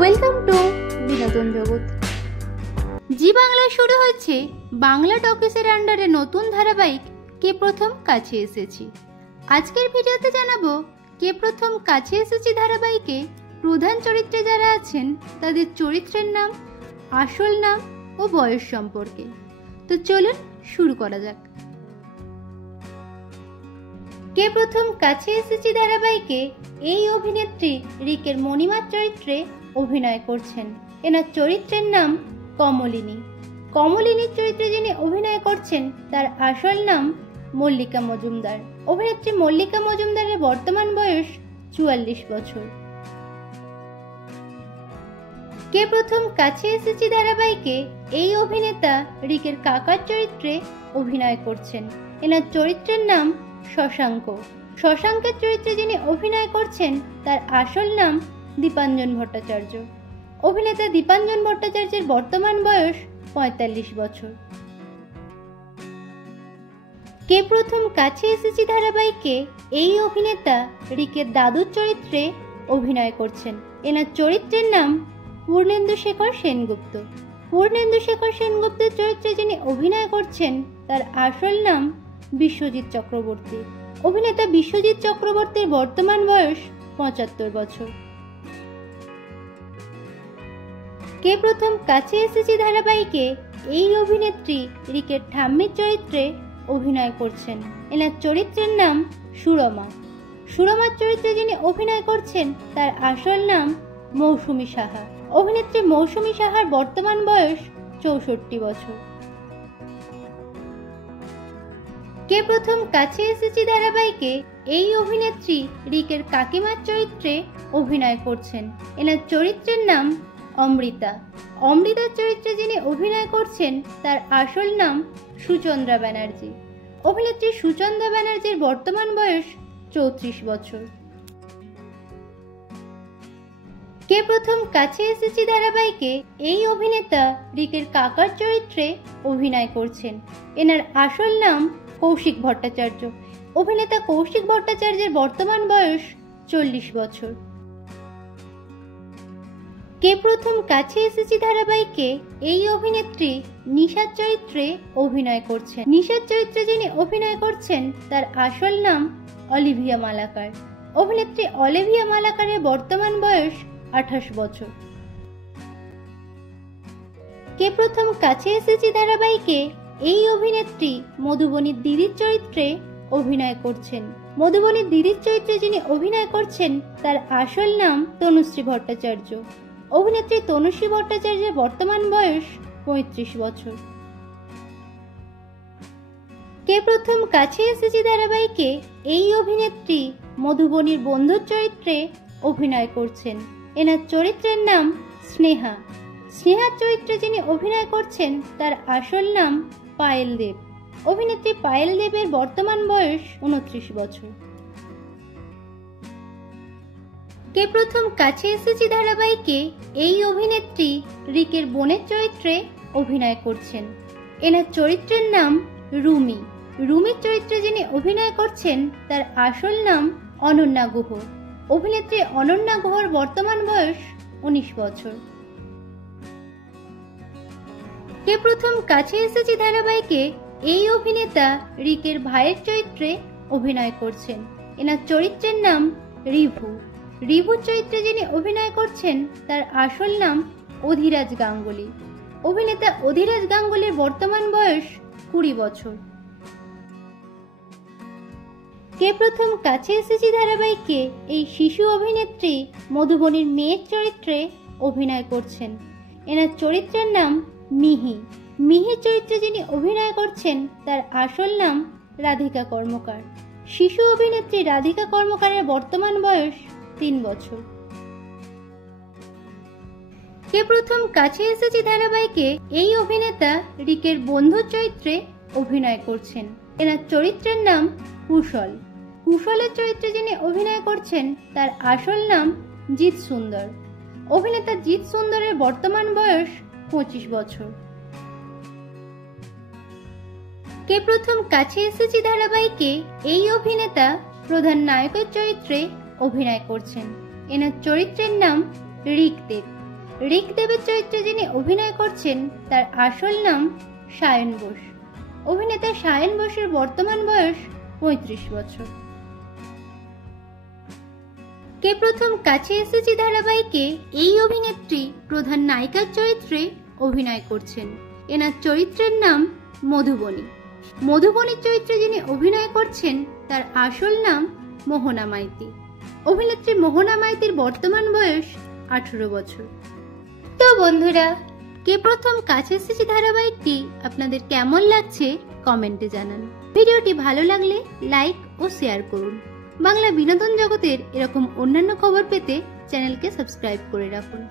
Welcome to বিনোদন জগৎ। জি বাংলায় শুরু হচ্ছে বাংলা টকিসের আন্ডারে নতুন ধারাবাহিক কে প্রথম কাছে এসেছি। আজকের ভিডিওতে জানাবো কে প্রথম কাছে এসেছি ধারাবাহিকে প্রধান চরিত্রে যারা আছেন তাদের চরিত্রের নাম, আসল নাম ও বয়স সম্পর্কে। তো চলুন শুরু করা যাক। কে প্রথম কাছে এসেছি ধারাবাহিকে এই অভিনেত্রী রিকের মণিমার চরিত্রে অভিনয় করছেন। এনার চরিত্রের নাম কমলিনী। কমলিনীর চরিত্রে যিনি অভিনয় করছেন তার আসল নাম মল্লিকা মজুমদার। অভিনেত্রী মল্লিকা মজুমদারের বর্তমান বয়স 44 বছর। কে প্রথম কাছে এসেছি ধারাবাহিকে এই অভিনেতা রিকের কাকার চরিত্রে অভিনয় করছেন। এনার চরিত্রের নাম শশাঙ্ক। শশাঙ্কের চরিত্রে যিনি অভিনয় করছেন তার আসল নাম দীপাঞ্জন ভট্টাচার্য। অভিনেতা দীপাঞ্জন ভট্টাচার্যের বর্তমান বয়স 45 বছর। কে প্রথম কাছে এসেছি ধারাবাহিকে এই অভিনেতা রিকের দাদুর চরিত্রে অভিনয় করছেন। এনার চরিত্রের নাম পূর্ণেন্দু শেখর সেনগুপ্ত। পূর্ণেন্দু শেখর সেনগুপ্তের চরিত্রে যিনি অভিনয় করছেন তার আসল নাম বিশ্বজিৎ চক্রবর্তী। অভিনেতা বিশ্বজিৎ চক্রবর্তীর বর্তমান বয়স 75 বছর। কে প্রথম কাছে এসেছি ধারাবাহিকে এই অভিনেত্রী রিকের ঠাম্মির চরিত্রে অভিনয় করছেন। এনার চরিত্রের নাম সুরমা। সুরমার চরিত্রে যিনি অভিনয় করছেন তার আসল নাম মৌসুমী সাহা। অভিনেত্রী মৌসুমী সাহার বর্তমান বয়স 64 বছর। কে প্রথম কাছে এসেছি ধারাবাহিকে এই অভিনেত্রী রিকের কাকিমার চরিত্রে অভিনয় করছেন। এনার চরিত্রের নাম অমৃতা। অমৃতার চরিত্রে যিনি অভিনয় করছেন তার আসল নাম সুচন্দ্রা ব্যানার্জি। অভিনেত্রী সুচন্দ্রা ব্যানার্জির বর্তমান বয়স 34 বছর। কে প্রথম কাছে এসেছি ধারাবাহিকে এই অভিনেতা রিকের কাকার চরিত্রে অভিনয় করছেন। এনার আসল নাম কৌশিক ভট্টাচার্য। অভিনেতা কৌশিক ভট্টাচার্যের বর্তমান বয়স 40 বছর। কে প্রথম কাছে এসেছি ধারাবাহিকে এই অভিনেত্রী নিশার চরিত্রে অভিনয় করছেন। নিশার চরিত্রে যিনি অভিনয় করছেন তার আসল নাম অলিভিয়া মালাকার। অভিনেত্রী অলিভিয়া মালাকারের বর্তমান বয়স 28 বছর। কে প্রথম কাছে এসেছি ধারাবাহিকে এই অভিনেত্রী মধুবনীর দিদির চরিত্রে অভিনয় করছেন। মধুবনীর দিদির চরিত্রে যিনি অভিনয় করছেন তার আসল নাম তনুশ্রী ভট্টাচার্য। অভিনেত্রী তনুশ্রী ভট্টাচার্যের বর্তমান বয়স 35 বছর। কে প্রথম কাছে এসেছি ধারাবাহিকে এই অভিনেত্রী মধুবনীর বন্ধুর চরিত্রে অভিনয় করছেন। এনার চরিত্রের নাম স্নেহা। স্নেহার চরিত্রে যিনি অভিনয় করছেন তার আসল নাম পায়েল দেব। অভিনেত্রী পায়েল দেবের বর্তমান বয়স 29 বছর। কে প্রথম কাছে এসেছি ধারাবাহিকে এই অভিনেত্রী রিকের বোনের চরিত্রে অভিনয় করছেন। এনার চরিত্রের নাম রুমি। রুমির চরিত্রে যিনি অভিনয় করছেন তার আসল নাম অনন্যা গুহ। অভিনেত্রী অনন্যা গুহর বর্তমান বয়স 19 বছর। কে প্রথম কাছে এসেছি ধারাবাহিকে এই অভিনেতা রিকের ভাইয়ের চরিত্রে অভিনয় করছেন। এনার চরিত্রের নাম রিভু। রিভুর চরিত্রে যিনি অভিনয় করছেন তার আসল নাম অধিরাজ গাঙ্গুলি। অভিনেতা অধিরাজ গাঙ্গুলির বর্তমান বয়স 20 বছর। কে প্রথম কাছে এসেছি ধারাবাহিকে এই শিশু অভিনেত্রী মধুবনীর মেয়ের চরিত্রে অভিনয় করছেন। এনার চরিত্রের নাম মিহি। মিহির চরিত্রে যিনি অভিনয় করছেন তার আসল নাম রাধিকা কর্মকার। শিশু অভিনেত্রী রাধিকা কর্মকারের বর্তমান বয়স 3 বছর। কে প্রথম কাছে এসেছি ধারাবাহিকে এই অভিনেতা রিকের বন্ধুর চরিত্রে অভিনয় করছেন। এনার চরিত্রের নাম কুশল। কুশলের চরিত্রে যিনি অভিনয় করছেন তার আসল নাম জিৎ সুন্দর। অভিনেতা জিৎ সুন্দরের বর্তমান বয়স 25 বছর। কে প্রথম কাছে এসেছি ধারাবাহিকে এই অভিনেতা প্রধান নায়কের চরিত্রে অভিনয় করছেন। এনার চরিত্রের নাম ঋকদেব। রিক দেবের চরিত্রে যিনি অভিনয় করছেন তার আসল নাম সায়ন বোস। অভিনেতা সায়ন বোসের বর্তমান বয়স 35 বছর। কে প্রথম কাছে এসেছি ধারাবাহিকে এই অভিনেত্রী প্রধান নায়িকার চরিত্রে অভিনয় করছেন। এনার চরিত্রের নাম মধুবনী। মধুবনীর চরিত্রে যিনি অভিনয় করছেন তার আসল নাম মোহনা মাইতি। অভিনেত্রী মোহনা মাইতির বর্তমান বয়স 18 বছর। তো বন্ধুরা, কে প্রথম কাছে এসেছি ধারাবাহিকটি আপনাদের কেমন লাগছে কমেন্টে জানান। ভিডিওটি ভালো লাগলে লাইক ও শেয়ার করুন। বাংলা বিনোদন জগতের এরকম অন্যান্য খবর পেতে চ্যানেলকে সাবস্ক্রাইব করে রাখুন।